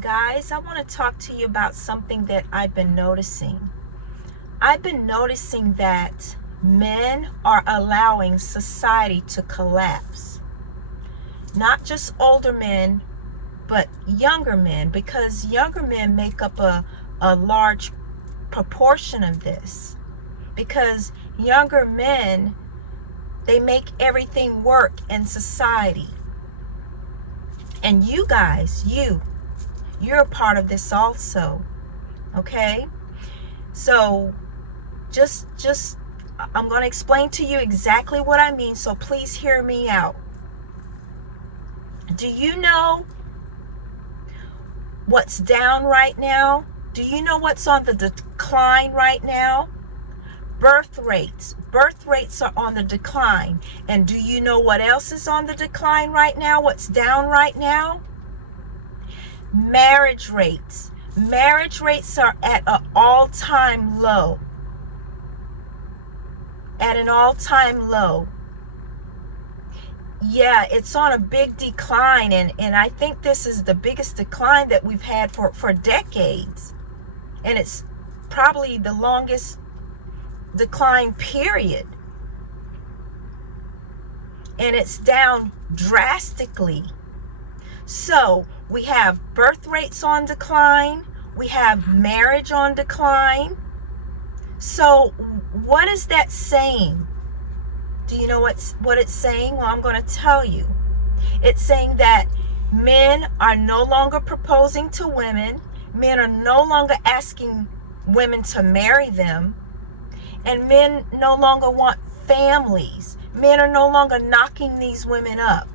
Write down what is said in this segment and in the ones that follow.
Guys, I want to talk to you about something that I've been noticing. I've been noticing that men are allowing society to collapse. Not just older men, but younger men, because younger men make up a large proportion of this. Because younger men, they make everything work in society. And you guys, you're a part of this also. Okay? So just I'm going to explain to you exactly what I mean, so please hear me out. Do you know what's down right now? Do you know what's on the decline right now? Birth rates. Birth rates are on the decline. And do you know what else is on the decline right now? What's down right now? Marriage rates. Marriage rates are at an all-time low. At an all-time low. Yeah, it's on a big decline, and I think this is the biggest decline that we've had for decades. And it's probably the longest decline period. And it's down drastically. So we have birth rates on decline. We have marriage on decline. So what is that saying? Do you know what it's saying? Well, I'm going to tell you. It's saying that men are no longer proposing to women. Men are no longer asking women to marry them. And men no longer want families. Men are no longer knocking these women up.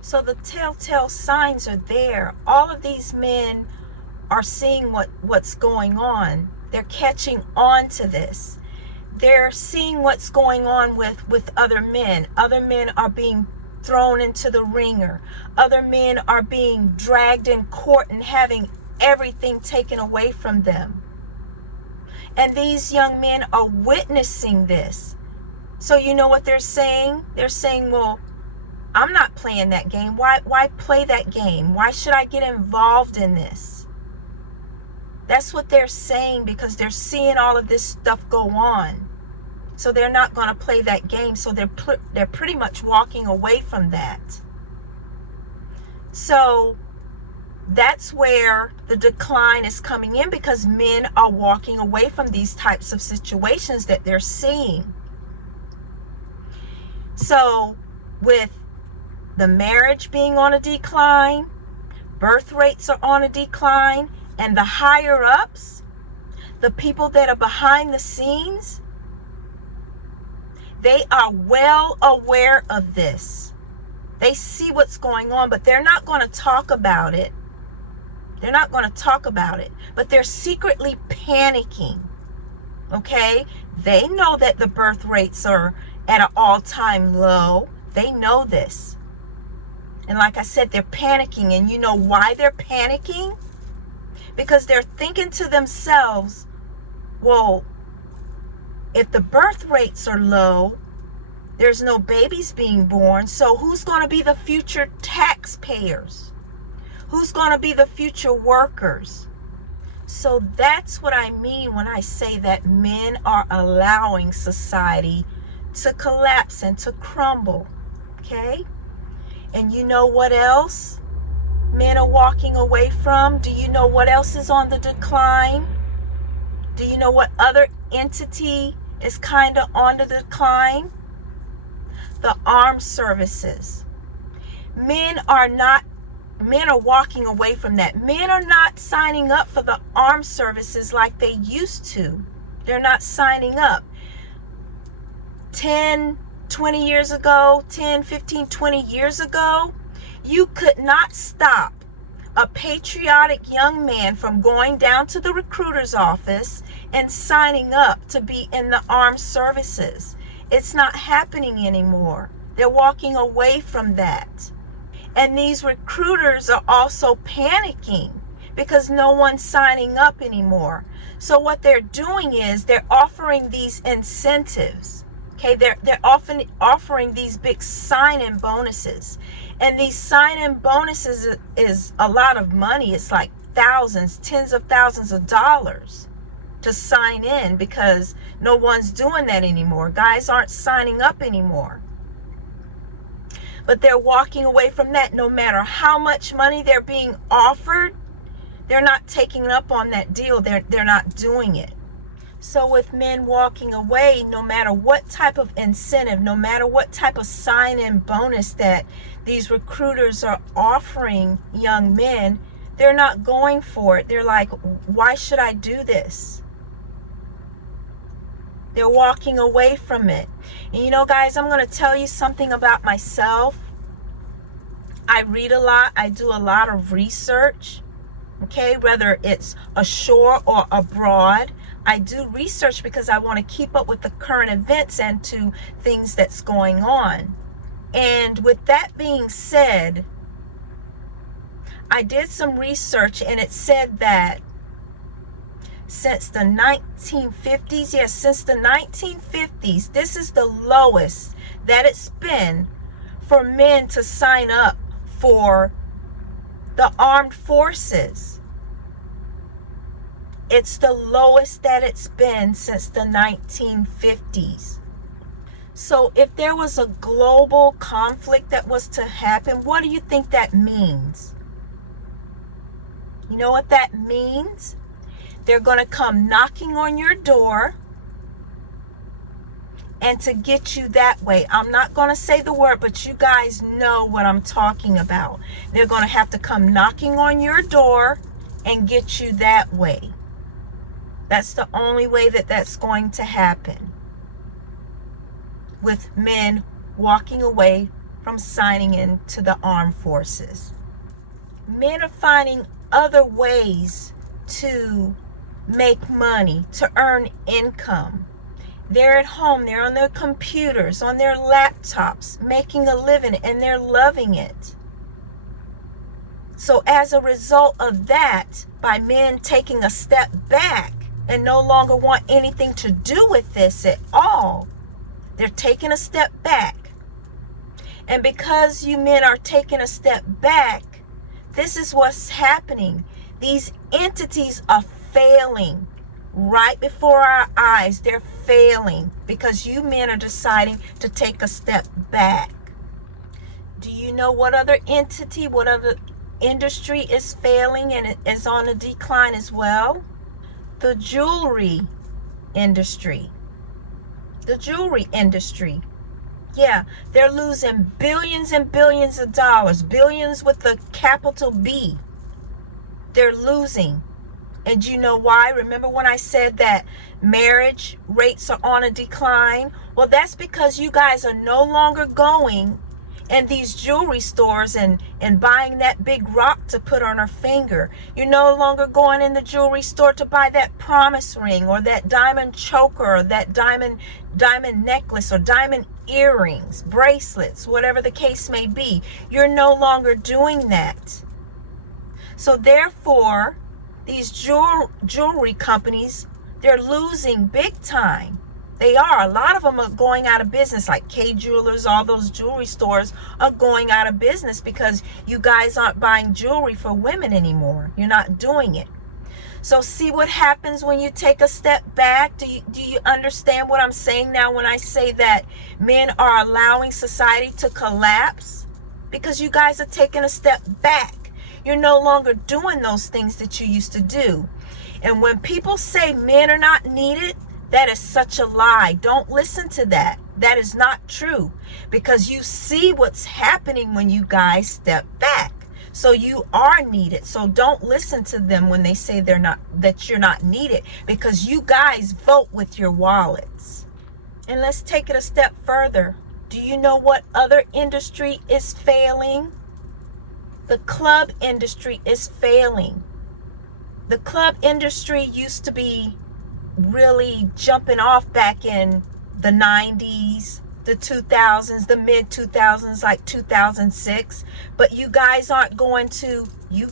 So the telltale signs are there. All of these men are seeing what's going on. They're catching on to this. They're seeing what's going on with other men. Other men are being thrown into the ringer. Other men are being dragged in court and having everything taken away from them. And these young men are witnessing this. So you know what they're saying? They're saying, well, I'm not playing that game. Why play that game? Why should I get involved in this? That's what they're saying, because they're seeing all of this stuff go on. So they're not going to play that game. So they're pretty much walking away from that. So that's where the decline is coming in, because men are walking away from these types of situations that they're seeing. So with the marriage being on a decline, birth rates are on a decline, and the higher ups, the people that are behind the scenes, they are well aware of this. They see what's going on, but they're not going to talk about it. They're not going to talk about it, but they're secretly panicking. Okay? They know that the birth rates are at an all-time low. They know this. And like I said, they're panicking. And you know why they're panicking? Because they're thinking to themselves, well, if the birth rates are low, there's no babies being born. So who's going to be the future taxpayers? Who's going to be the future workers? So that's what I mean when I say that men are allowing society to collapse and to crumble. Okay? And you know what else men are walking away from? Do you know what else is on the decline? Do you know what other entity is kind of on the decline? The armed services. Men are walking away from that. Men are not signing up for the armed services like they used to. They're not signing up. 10, 20 years ago, 10, 15, 20 years ago, you could not stop a patriotic young man from going down to the recruiter's office and signing up to be in the armed services. It's not happening anymore. They're walking away from that. And these recruiters are also panicking because no one's signing up anymore. So what they're doing is they're offering these incentives. Okay, they're often offering these big sign-in bonuses, and these sign-in bonuses is a lot of money. It's like thousands, tens of thousands of dollars to sign in, because no one's doing that anymore. Guys aren't signing up anymore. But they're walking away from that. No matter how much money they're being offered, they're not taking up on that deal. They're not doing it. So with men walking away, no matter what type of incentive, no matter what type of sign-in bonus that these recruiters are offering young men, they're not going for it. They're like, why should I do this? They're walking away from it. And you know, guys, I'm going to tell you something about myself. I read a lot. I do a lot of research. Okay, whether it's ashore or abroad, I do research because I want to keep up with the current events and to things that's going on. And with that being said, I did some research, and it said that since the 1950s, yes, since the 1950s, this is the lowest that it's been for men to sign up for the armed forces. It's the lowest that it's been since the 1950s. So if there was a global conflict that was to happen, what do you think that means? You know what that means? They're going to come knocking on your door, and to get you that way. I'm not going to say the word, but you guys know what I'm talking about. They're going to have to come knocking on your door and get you that way. That's the only way that that's going to happen, with men walking away from signing into the armed forces. Men are finding other ways to make money, to earn income. They're at home, they're on their computers, on their laptops, making a living, and they're loving it. So as a result of that, by men taking a step back and no longer want anything to do with this at all, they're taking a step back. And because you men are taking a step back, this is what's happening. These entities are failing right before our eyes. They're failing because you men are deciding to take a step back. Do you know what other entity, what other industry is failing and is on a decline as well? The jewelry industry. The jewelry industry. Yeah, they're losing billions and billions of dollars. Billions with a capital B. They're losing. And you know why? Remember when I said that marriage rates are on a decline? Well, that's because you guys are no longer going in these jewelry stores and buying that big rock to put on her finger. You're no longer going in the jewelry store to buy that promise ring or that diamond choker or that diamond necklace or diamond earrings, bracelets, whatever the case may be. You're no longer doing that. So therefore, these jewelry companies, they're losing big time. They are. A lot of them are going out of business, like K Jewelers. All those jewelry stores are going out of business because you guys aren't buying jewelry for women anymore. You're not doing it. So see what happens when you take a step back? Do you understand what I'm saying now when I say that men are allowing society to collapse? Because you guys are taking a step back. You're no longer doing those things that you used to do. And when people say men are not needed, that is such a lie. Don't listen to that. That is not true. Because you see what's happening when you guys step back. So you are needed. So don't listen to them when they say that you're not needed, because you guys vote with your wallets. And let's take it a step further. Do you know what other industry is failing? The club industry is failing. The club industry used to be really jumping off back in the 90s, the 2000s, the mid 2000s, like 2006. But you guys aren't going to, you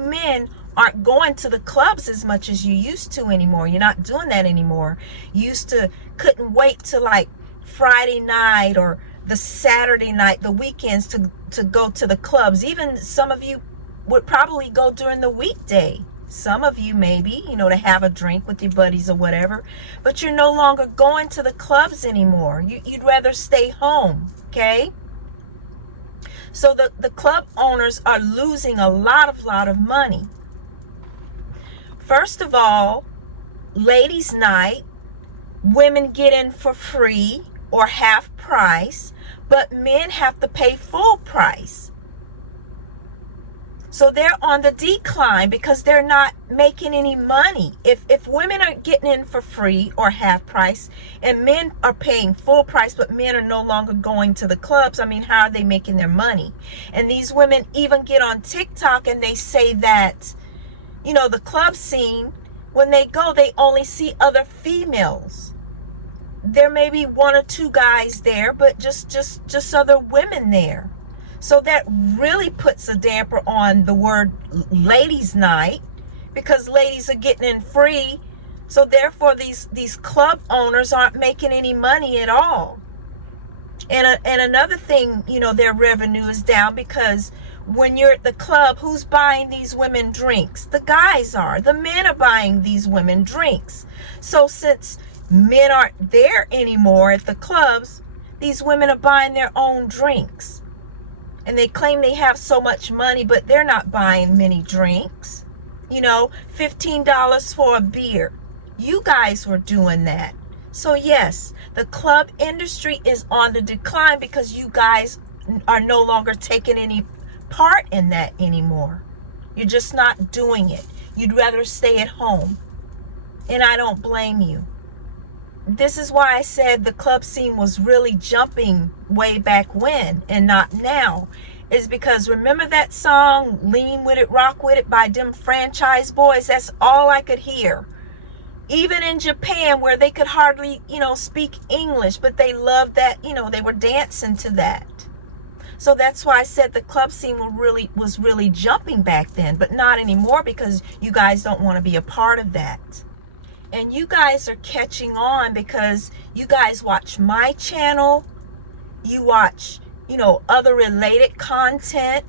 men aren't going to the clubs as much as you used to anymore. You're not doing that anymore. You used to couldn't wait to like Friday night or the Saturday night, the weekends, to go to the clubs. Even some of you would probably go during the weekday. Some of you maybe, to have a drink with your buddies or whatever. But you're no longer going to the clubs anymore. You'd rather stay home, okay? So the club owners are losing a lot of money. First of all, ladies' night, women get in for free or half price, but men have to pay full price. So they're on the decline because they're not making any money. If women are getting in for free or half price and men are paying full price, but men are no longer going to the clubs, how are they making their money? And these women even get on TikTok and they say that, the club scene, when they go, they only see other females. There may be one or two guys there, but just other women there. So that really puts a damper on the word ladies' night, because ladies are getting in free. So therefore these club owners aren't making any money at all. And another thing, their revenue is down, because when you're at the club, who's buying these women drinks? The guys are. The men are buying these women drinks. So since men aren't there anymore at the clubs, these women are buying their own drinks. And they claim they have so much money, but they're not buying many drinks. $15 for a beer. You guys were doing that. So yes, the club industry is on the decline because you guys are no longer taking any part in that anymore. You're just not doing it. You'd rather stay at home. And I don't blame you. This is why I said the club scene was really jumping way back when and not now. Is because remember that song, Lean With It, Rock With It, by them Franchise Boys? That's all I could hear. Even in Japan, where they could hardly, speak English, but they loved that, they were dancing to that. So that's why I said the club scene was really jumping back then, but not anymore, because you guys don't want to be a part of that. And you guys are catching on because you guys watch my channel, you watch, other related content,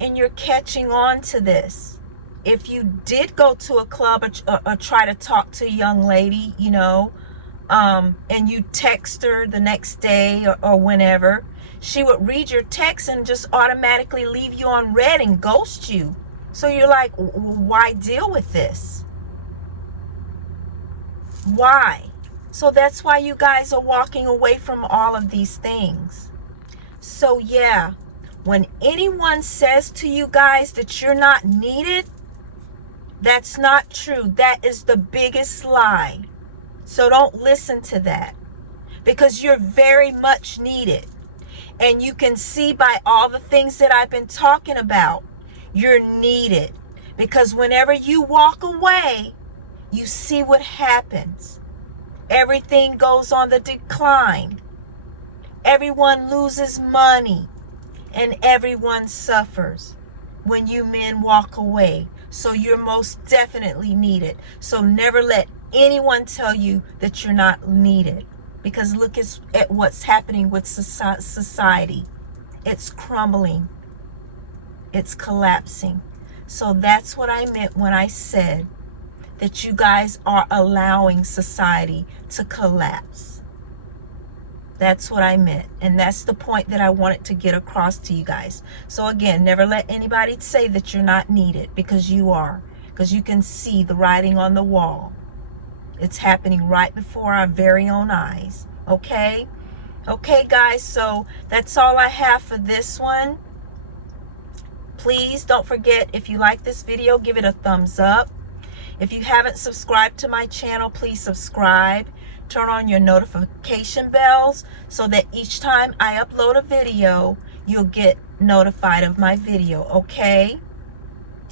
and you're catching on to this. If you did go to a club or try to talk to a young lady, and you text her the next day or whenever, she would read your text and just automatically leave you on red and ghost you. So you're like, why deal with this? Why? So that's why you guys are walking away from all of these things. So yeah, when anyone says to you guys that you're not needed, that's not true. That is the biggest lie. So don't listen to that, because you're very much needed. And you can see by all the things that I've been talking about, you're needed. Because whenever you walk away, you see what happens. Everything goes on the decline. Everyone loses money and everyone suffers when you men walk away. So you're most definitely needed. So never let anyone tell you that you're not needed, because look at what's happening with society. It's crumbling. It's collapsing. So that's what I meant when I said that you guys are allowing society to collapse. That's what I meant. And that's the point that I wanted to get across to you guys. So again, never let anybody say that you're not needed, because you are. Because you can see the writing on the wall. It's happening right before our very own eyes. Okay? Okay, guys. So that's all I have for this one. Please don't forget, if you like this video, give it a thumbs up. If you haven't subscribed to my channel, please subscribe. Turn on your notification bells so that each time I upload a video, you'll get notified of my video, okay?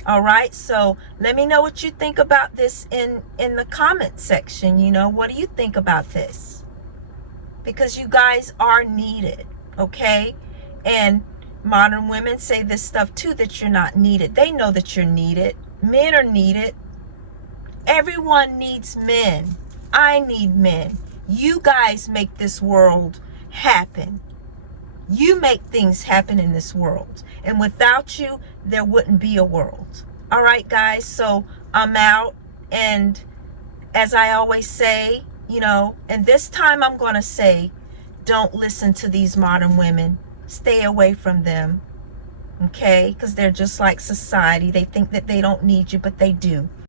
All right, so let me know what you think about this in the comment section. What do you think about this? Because you guys are needed, okay? And modern women say this stuff too, that you're not needed. They know that you're needed. Men are needed. Everyone needs men. I need men. You guys make this world happen. You make things happen in this world. And without you, there wouldn't be a world. All right, guys. So I'm out. And as I always say, and this time I'm going to say, don't listen to these modern women. Stay away from them. Okay? Because they're just like society. They think that they don't need you, but they do.